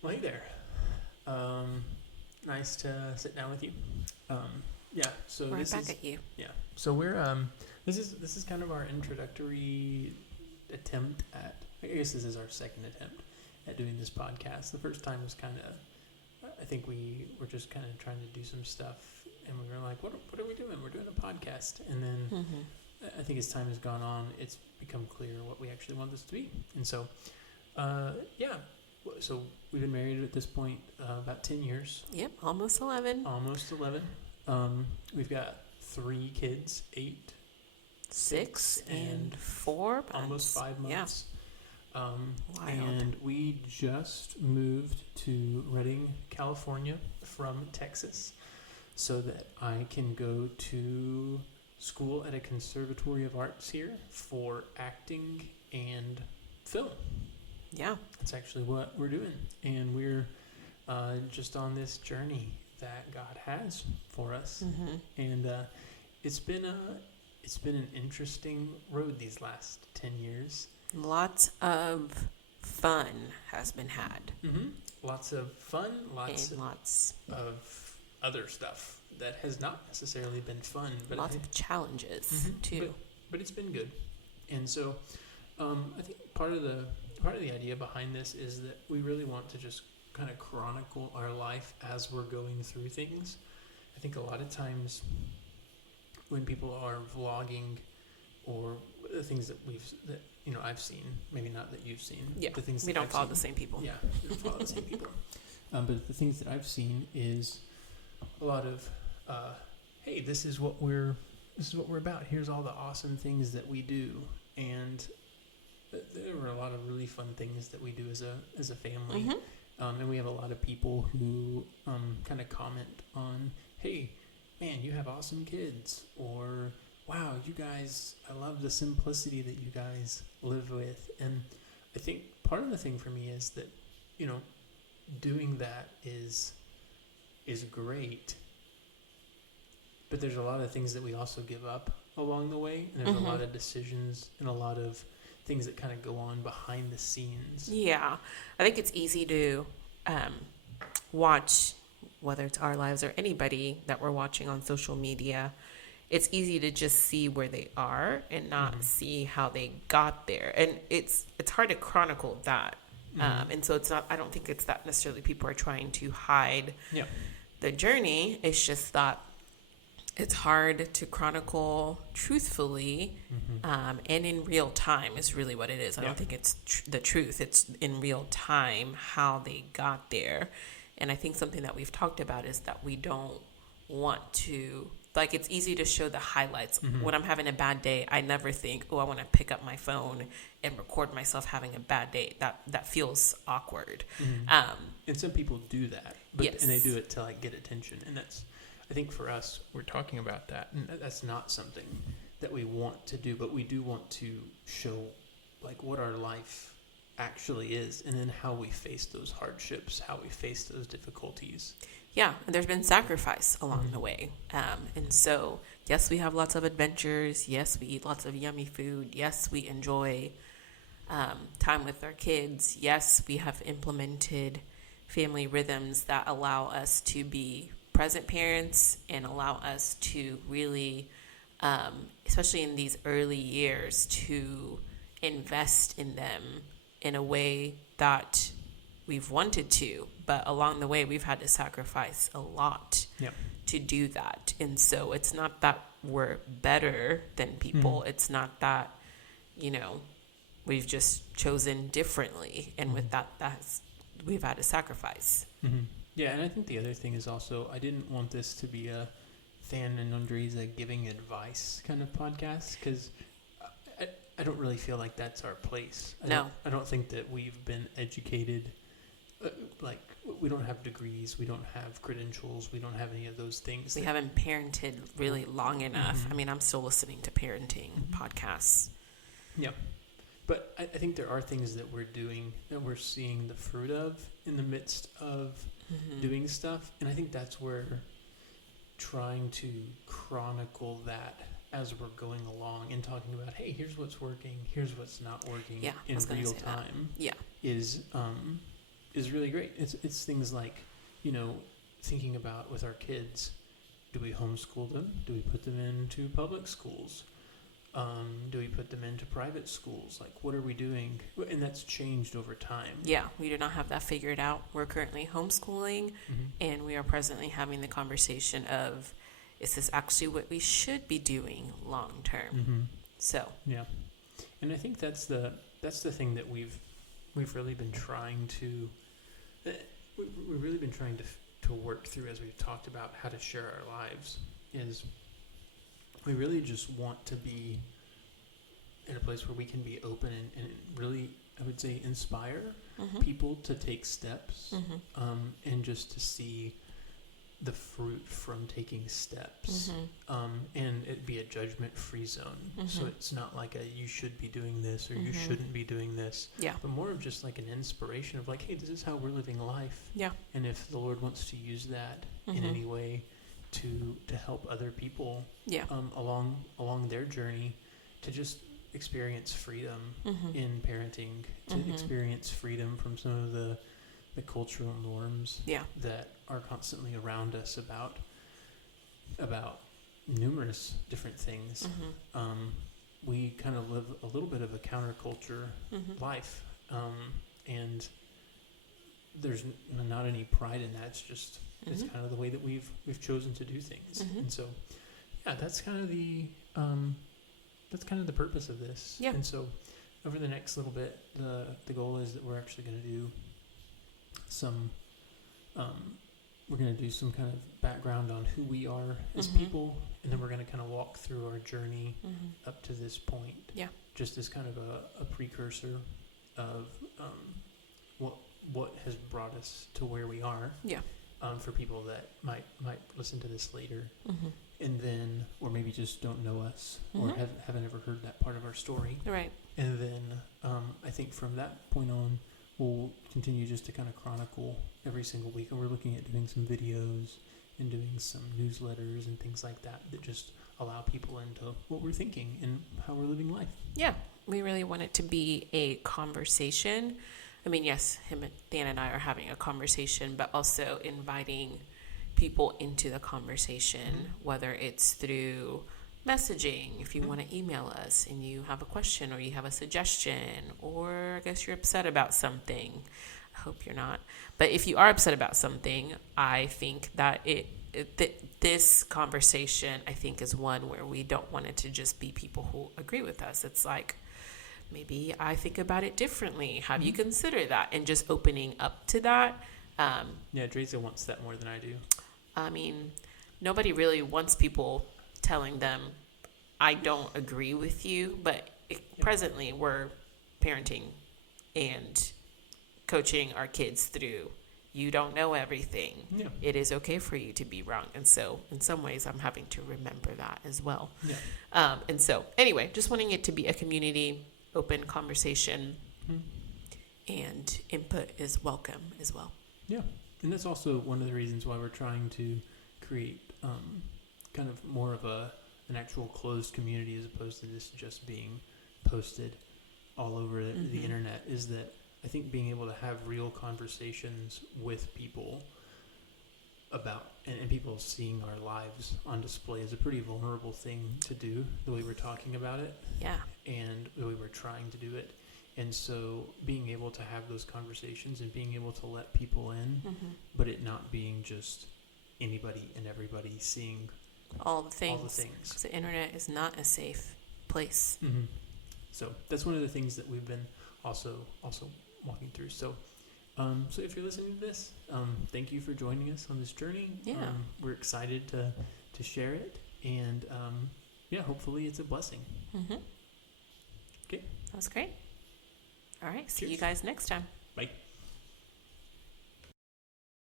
Well, hey there. Nice to sit down with you. Yeah. So Right this back is at you. yeah. So we're this is kind of our introductory attempt at. I guess this is our second attempt at doing this podcast. The first time was kind of. I think we were just kind of trying to do some stuff, and we were like, "What are we doing? We're doing a podcast." And then I think as time has gone on, it's become clear what we actually want this to be. And so, yeah. So we've been married at this point about 10 years. Yep, almost 11. Almost 11. We've got 3 kids, 8, 6 and 4 months. almost 5 months. Wild. And we just moved to Redding, California from Texas so that I can go to school at a conservatory of arts here for acting and film. Yeah. That's actually what we're doing. And we're just on this journey that God has for us. And it's been an interesting road these last 10 years. Lots of fun has been had. Lots of fun, lots of other stuff that has not necessarily been fun. But lots of challenges, too. But it's been good. And so I think part of the idea behind this is that we really want to just kind of chronicle our life as we're going through things. I think a lot of times when people are vlogging or the things that I've seen, maybe not that you've seen. Yeah, the things we that don't I've follow seen. the same people. Yeah, we don't follow the same people. But the things that I've seen is a lot of, hey, this is what we're about. Here's all the awesome things that we do, and there were a lot of really fun things that we do as a family. And we have a lot of people who kind of comment on, hey, man, you have awesome kids, or wow, you guys, I love the simplicity that you guys live with. And I think part of the thing for me is that, doing that is great, but there's a lot of things that we also give up along the way, and there's a lot of decisions and a lot of things that kind of go on behind the scenes. Yeah, I think it's easy to watch, whether it's our lives or anybody that we're watching on social media. It's easy to just see where they are and not see how they got there, and it's hard to chronicle that. And so it's not. I don't think it's that necessarily people are trying to hide the journey. It's just that it's hard to chronicle truthfully and in real time is really what it is. I don't think it's the truth. It's in real time how they got there. And I think something that we've talked about is that we don't want to, like, it's easy to show the highlights. When I'm having a bad day, I never think, I want to pick up my phone and record myself having a bad day. That feels awkward. And some people do that, Yes. and they do it to like get attention. And that's, I think for us, we're talking about that, and that's not something that we want to do, but we do want to show like what our life actually is, and then how we face those hardships, how we face those difficulties. Yeah, and there's been sacrifice along the way. And so, yes, we have lots of adventures. Yes, we eat lots of yummy food. Yes, we enjoy time with our kids. Yes, we have implemented family rhythms that allow us to be present parents and allow us to really, especially in these early years, to invest in them in a way that we've wanted to, but along the way we've had to sacrifice a lot to do that. And so it's not that we're better than people. It's not that, we've just chosen differently. And with that, we've had to sacrifice. Yeah, and I think the other thing is also, I didn't want this to be a Fan and Andresa giving advice kind of podcast, because I don't really feel like that's our place. I don't think that we've been educated. Like, we don't have degrees, we don't have credentials, we don't have any of those things. We haven't parented really long enough. I mean, I'm still listening to parenting podcasts. Yeah. But I think there are things that we're doing that we're seeing the fruit of in the midst of doing stuff. And I think that's where trying to chronicle that as we're going along and talking about, hey, here's what's working, here's what's not working in real time is is really great. It's things like, thinking about with our kids, do we homeschool them? Do we put them into public schools? Do we put them into private schools? Like, what are we doing? And that's changed over time. Yeah, we do not have that figured out. We're currently homeschooling, and we are presently having the conversation of, is this actually what we should be doing long term? So yeah, and I think that's the thing that we've really been trying to we've really been trying to work through as we've talked about how to share our lives. Is we really just want to be in a place where we can be open and really, I would say, inspire people to take steps, and just to see the fruit from taking steps, and it be a judgment-free zone. So it's not like you should be doing this or you shouldn't be doing this, but more of just like an inspiration of like, hey, this is how we're living life. Yeah. And if the Lord wants to use that in any way to help other people along their journey to just experience freedom in parenting, to experience freedom from some of the cultural norms that are constantly around us about numerous different things. We kind of live a little bit of a counterculture life, and there's not any pride in that. It's just it's kind of the way that we've chosen to do things. And so that's kind of the purpose of this. And so over the next little bit, the goal is that we're actually going to do some kind of background on who we are as people, and then we're going to kind of walk through our journey up to this point, just as kind of a precursor of what has brought us to where we are, for people that might listen to this later, and then, or maybe just don't know us, or haven't ever heard that part of our story, right? And then I think from that point on, we'll continue just to kind of chronicle every single week. And we're looking at doing some videos and doing some newsletters and things like that just allow people into what we're thinking and how we're living life. Yeah, we really want it to be a conversation. I mean, yes, Dan and I are having a conversation, but also inviting people into the conversation, whether it's through messaging, if you want to email us and you have a question or you have a suggestion, or I guess you're upset about something. I hope you're not. But if you are upset about something, I think that this conversation, I think, is one where we don't want it to just be people who agree with us. It's like, maybe I think about it differently. Have you considered that? And just opening up to that. Dreiza wants that more than I do. I mean, nobody really wants people telling them, I don't agree with you, but presently we're parenting and coaching our kids through, you don't know everything. Yeah. It is okay for you to be wrong. And so in some ways I'm having to remember that as well. Yeah. And so anyway, just wanting it to be a community, open conversation, and input is welcome as well. Yeah. And that's also one of the reasons why we're trying to create kind of more of an actual closed community as opposed to this just being posted all over the internet, is that I think being able to have real conversations with people about and people seeing our lives on display is a pretty vulnerable thing to do, the way we're talking about it. Yeah. And the way we're trying to do it. And so being able to have those conversations and being able to let people in, but it not being just anybody and everybody seeing all the things. Because the internet is not a safe place. So that's one of the things that we've been also walking through. So so if you're listening to this, thank you for joining us on this journey. Yeah. We're excited to share it, and hopefully it's a blessing. Okay. That was great. All right. See you guys next time. Bye.